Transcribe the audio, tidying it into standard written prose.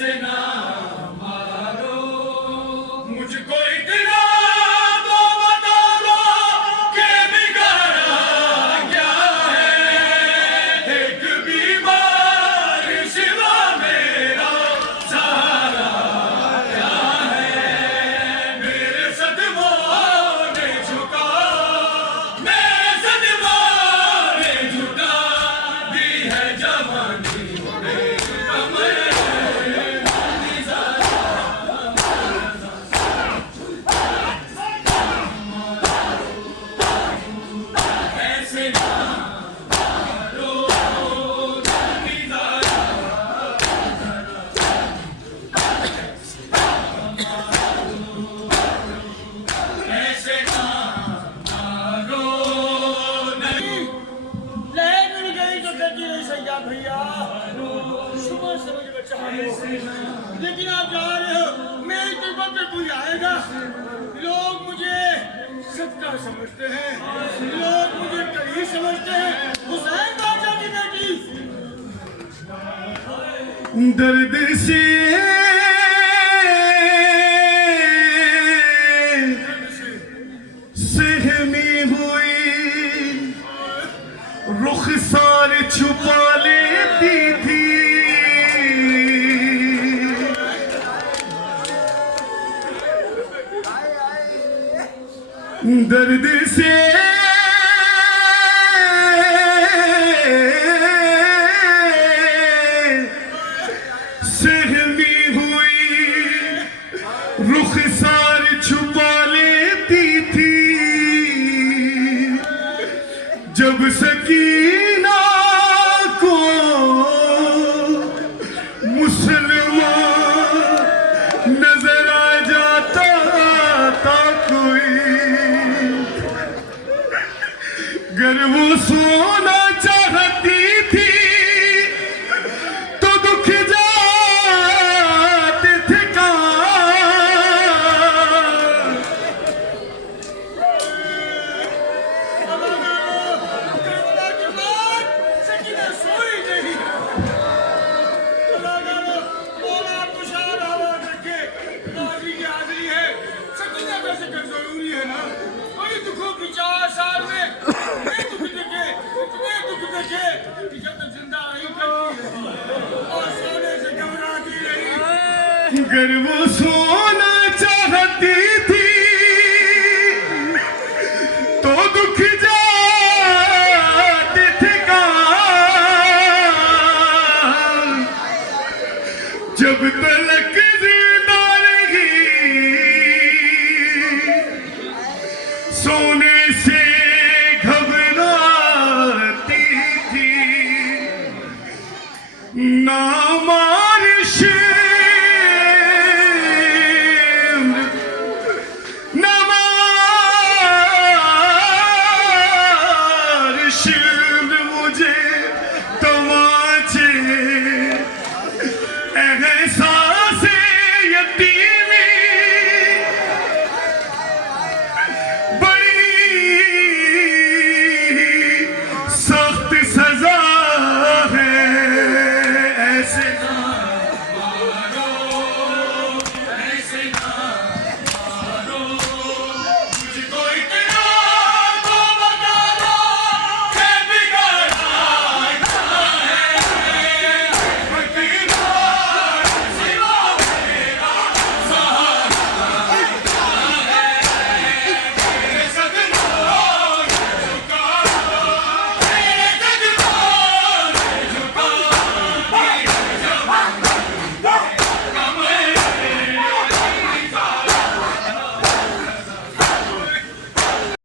ऐसे ना मारो मुझको इतना तो बता दो कि बिगाड़ा क्या है एक बीमार सिवा मेरा सहारा क्या है मेरे सदमों ने झुका मेरे सदमों ने झुका दी है जवानी लेकिन आप जा रहे हो मेरी तरफ पे कोई आएगा लोग मुझे सच्चा समझते हैं लोग मुझे करीब समझते हैं हुसैन बादशाह की बेटी दर्द से सहमी हुई रुखसार छुपा लेती थी दर्द से सहमी हुई रुखसार छुपा लेती थी जब सकीना को मुसलमान नजर आ जाता था कोई अगर वो सोना चाहती थी तो दुख जाते थे अगर वो सोना चाहती थी तो दुख जाते थे जब तलक जिंदा रही सोने से घबराती थी नामा